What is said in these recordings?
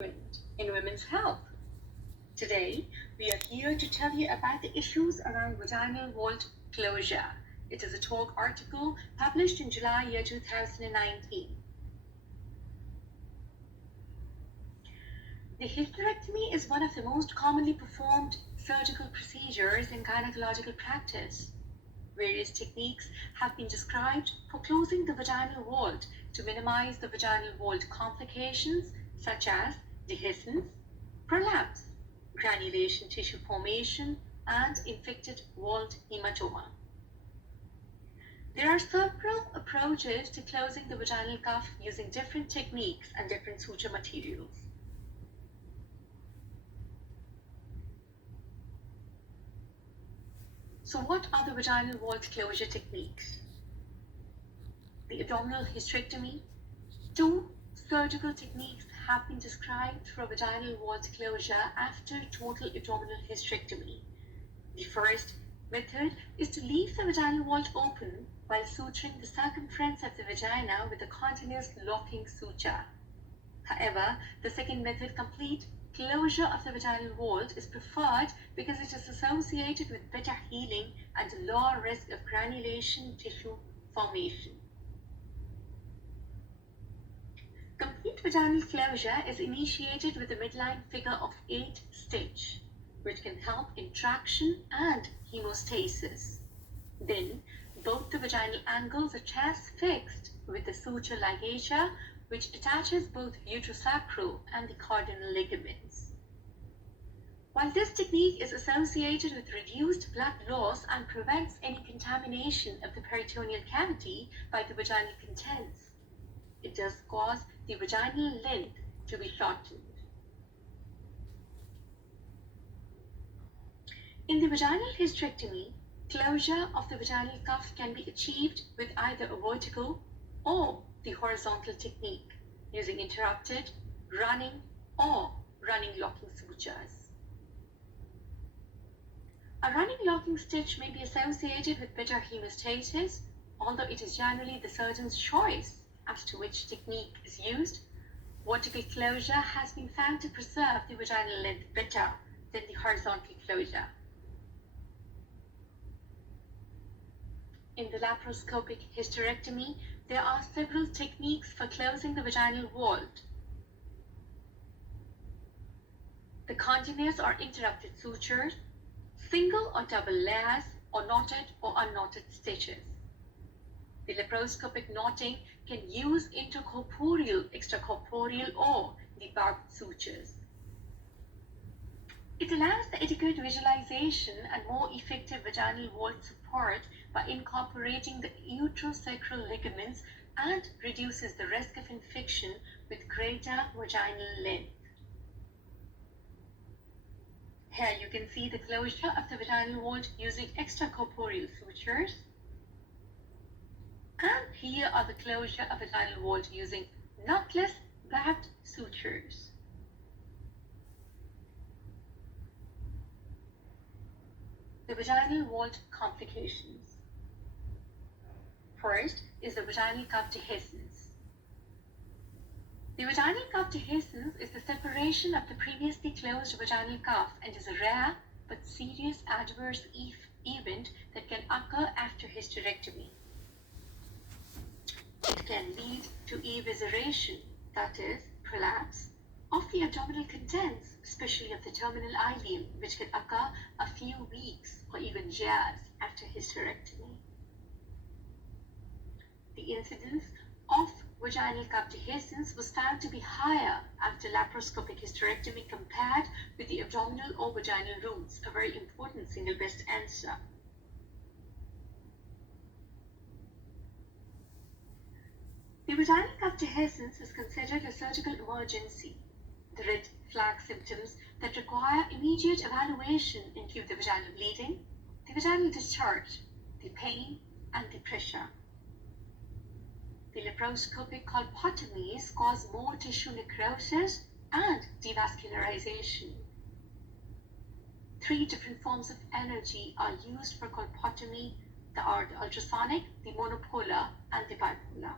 in women's health. Today, we are here to tell you about the issues around vaginal vault closure. It is a talk article published in July 2019. The hysterectomy is one of the most commonly performed surgical procedures in gynecological practice. Various techniques have been described for closing the vaginal vault to minimize the vaginal vault complications such as dehiscence, prolapse, granulation tissue formation, and infected vault hematoma. There are several approaches to closing the vaginal cuff using different techniques and different suture materials. So what are the vaginal vault closure techniques? The abdominal hysterectomy. Two surgical techniques have been described for vaginal vault closure after total abdominal hysterectomy. The first method is to leave the vaginal vault open while suturing the circumference of the vagina with a continuous locking suture. However, the second method, complete closure of the vaginal vault, is preferred because it is associated with better healing and a lower risk of granulation tissue formation. Complete vaginal closure is initiated with a midline figure of 8 stitch, which can help in traction and hemostasis. Then, both the vaginal angles are transfixed with the suture ligature, which attaches both uterosacral and the cardinal ligaments. While this technique is associated with reduced blood loss and prevents any contamination of the peritoneal cavity by the vaginal contents, it does cause the vaginal length to be shortened. In the vaginal hysterectomy, closure of the vaginal cuff can be achieved with either a vertical or the horizontal technique using interrupted, running, or running locking sutures. A running locking stitch may be associated with better hemostasis, although it is generally the surgeon's choice as to which technique is used. Vertical closure has been found to preserve the vaginal length better than the horizontal closure. In the laparoscopic hysterectomy, there are several techniques for closing the vaginal vault. The continuous or interrupted sutures, single or double layers, or knotted or unknotted stitches. The laparoscopic knotting can use intercorporeal, extracorporeal, or the barbed sutures. It allows the adequate visualization and more effective vaginal vault support by incorporating the uterosacral ligaments and reduces the risk of infection with greater vaginal length. Here you can see the closure of the vaginal vault using extracorporeal sutures. And here are the closure of vaginal vault using knotless barbed sutures. The vaginal vault complications. First is the vaginal cuff dehiscence. The vaginal cuff dehiscence is the separation of the previously closed vaginal cuff and is a rare but serious adverse event that can occur after hysterectomy. It can lead to evisceration, that is, prolapse, of the abdominal contents, especially of the terminal ileum, which can occur a few weeks or even years after hysterectomy. The incidence of vaginal cuff dehiscence was found to be higher after laparoscopic hysterectomy compared with the abdominal or vaginal roots, a very important single best answer. The vaginal cuff dehiscence is considered a surgical emergency. The red flag symptoms that require immediate evaluation include the vaginal bleeding, the vaginal discharge, the pain, and the pressure. The laparoscopic colpotomies cause more tissue necrosis and devascularization. 3 different forms of energy are used for colpotomy. They are the ultrasonic, the monopolar, and the bipolar.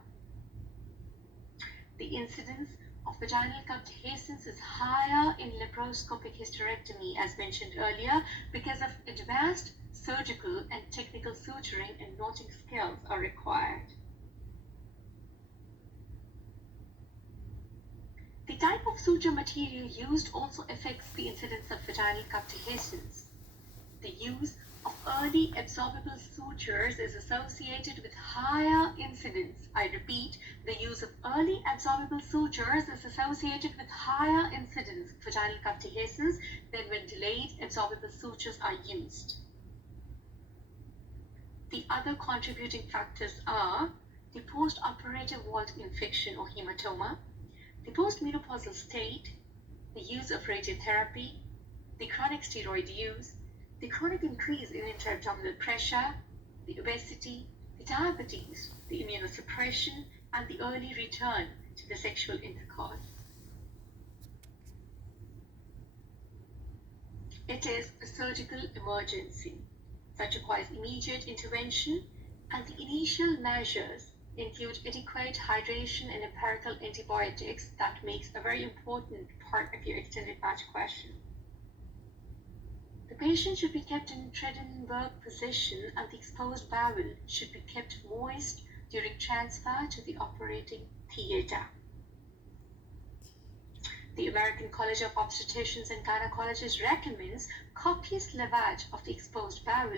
The incidence of vaginal cup dehiscence is higher in laparoscopic hysterectomy, as mentioned earlier, because of advanced surgical and technical suturing and knotting skills are required. The type of suture material used also affects the incidence of vaginal cup dehiscence. The use of early absorbable sutures is associated with higher incidence. I repeat, the use of early absorbable sutures is associated with higher incidence of vaginal cup dehiscence than when delayed absorbable sutures are used. The other contributing factors are the post-operative walled infection or hematoma, the postmenopausal state, the use of radiotherapy, the chronic steroid use, the chronic increase in intra-abdominal pressure, the obesity, the diabetes, the immunosuppression, and the early return to the sexual intercourse. It is a surgical emergency that requires immediate intervention, and the initial measures include adequate hydration and empirical antibiotics. That makes a very important part of your extended match question. The patient should be kept in Trendelenburg position, and the exposed bowel should be kept moist during transfer to the operating theatre. The American College of Obstetricians and Gynecologists recommends copious lavage of the exposed bowel,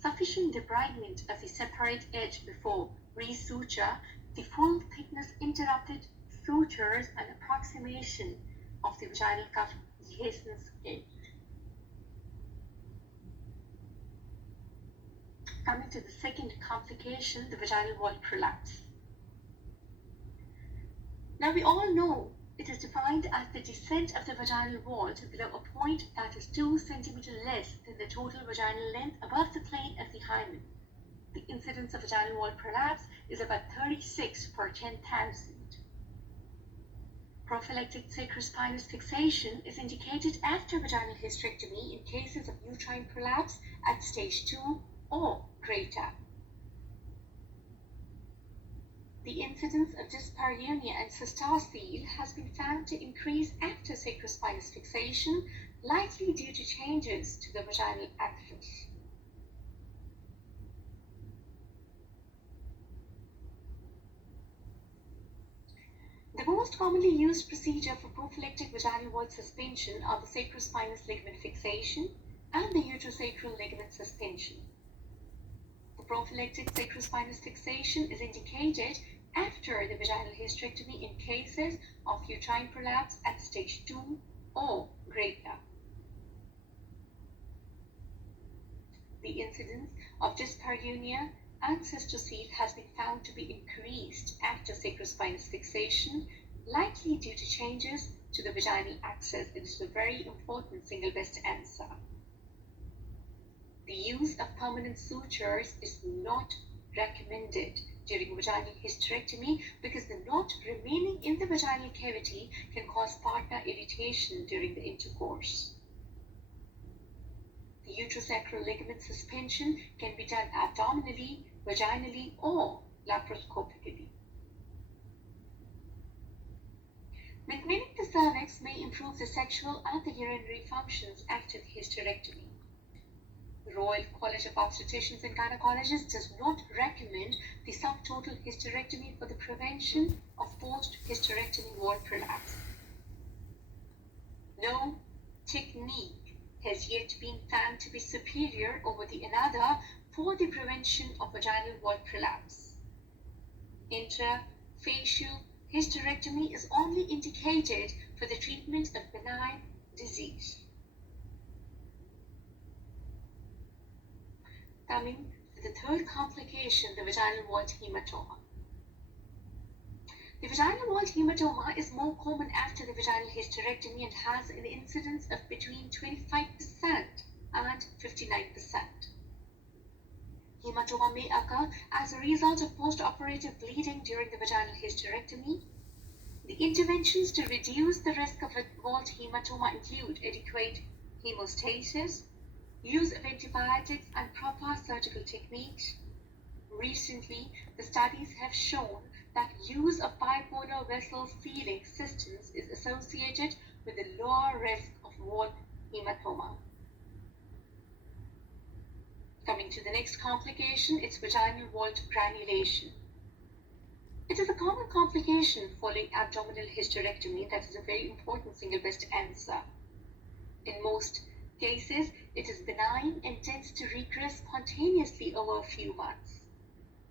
sufficient debridement of the separate edge before resuture, the full thickness interrupted sutures, and approximation of the vaginal cup dehiscence edge. Coming to the second complication, the vaginal wall prolapse. Now we all know it is defined as the descent of the vaginal wall to below a point that is 2 cm less than the total vaginal length above the plane of the hymen. The incidence of vaginal wall prolapse is about 36 per 10,000. Prophylactic sacrospinous fixation is indicated after vaginal hysterectomy in cases of uterine prolapse at stage 2 or greater. The incidence of dyspareunia and cystocele has been found to increase after sacrospinous fixation, likely due to changes to the vaginal axis. The most commonly used procedure for prophylactic vaginal wall suspension are the sacrospinous ligament fixation and the uterosacral ligament suspension. The prophylactic sacrospinous fixation is indicated after the vaginal hysterectomy in cases of uterine prolapse at stage 2 or greater. The incidence of dyspareunia and cystocele has been found to be increased after sacrospinous fixation, likely due to changes to the vaginal axis. It is a very important single best answer. The use of permanent sutures is not recommended during vaginal hysterectomy because the knot remaining in the vaginal cavity can cause partner irritation during the intercourse. The uterosacral ligament suspension can be done abdominally, vaginally, or laparoscopically. Maintaining the cervix may improve the sexual and the urinary functions after the hysterectomy. The Royal College of Obstetricians and Gynecologists does not recommend the subtotal hysterectomy for the prevention of post-hysterectomy wall prolapse. No technique has yet been found to be superior over the another for the prevention of vaginal wall prolapse. Intrafacial hysterectomy is only indicated for the treatment of benign disease. Coming to the third complication, the vaginal walled hematoma. The vaginal walled hematoma is more common after the vaginal hysterectomy and has an incidence of between 25% and 59%. Hematoma may occur as a result of post-operative bleeding during the vaginal hysterectomy. The interventions to reduce the risk of a walled hematoma include adequate hemostasis, use of antibiotics, and proper surgical techniques. Recently, the studies have shown that use of bipolar vessel sealing systems is associated with a lower risk of wall hematoma. Coming to the next complication, it's vaginal wall granulation. It is a common complication following abdominal hysterectomy that is a very important single breast answer. In most cases, it is benign and tends to regress spontaneously over a few months.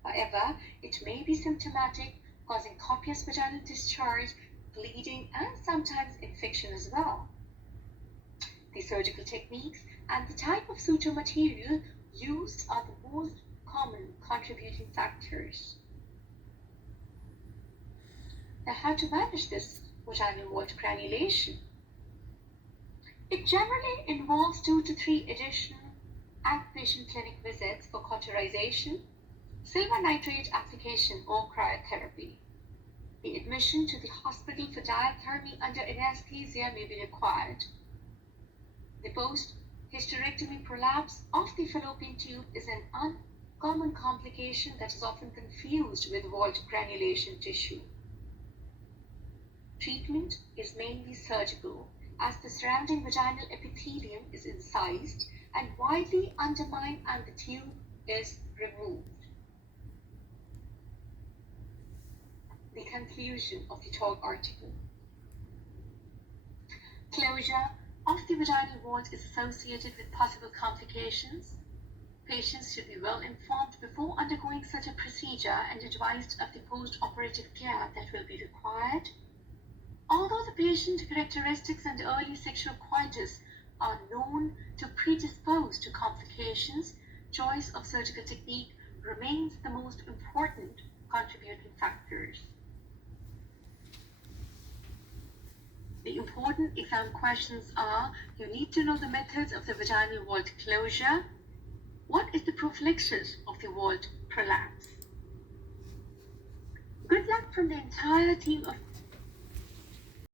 However, it may be symptomatic, causing copious vaginal discharge, bleeding, and sometimes infection as well. The surgical techniques and the type of suture material used are the most common contributing factors. Now, how to manage this vaginal wall granulation? It generally involves 2 to 3 additional outpatient clinic visits for cauterization, silver nitrate application, or cryotherapy. The admission to the hospital for diathermy under anesthesia may be required. The post-hysterectomy prolapse of the fallopian tube is an uncommon complication that is often confused with wall granulation tissue. Treatment is mainly surgical, as the surrounding vaginal epithelium is incised and widely undermined and the tube is removed. The conclusion of the talk article. Closure of the vaginal walls is associated with possible complications. Patients should be well informed before undergoing such a procedure and advised of the post-operative care that will be required. Although the patient characteristics and early sexual coitus are known to predispose to complications, choice of surgical technique remains the most important contributing factors. The important exam questions are: you need to know the methods of the vaginal wall closure. What is the prophylaxis of the wall prolapse? Good luck from the entire team of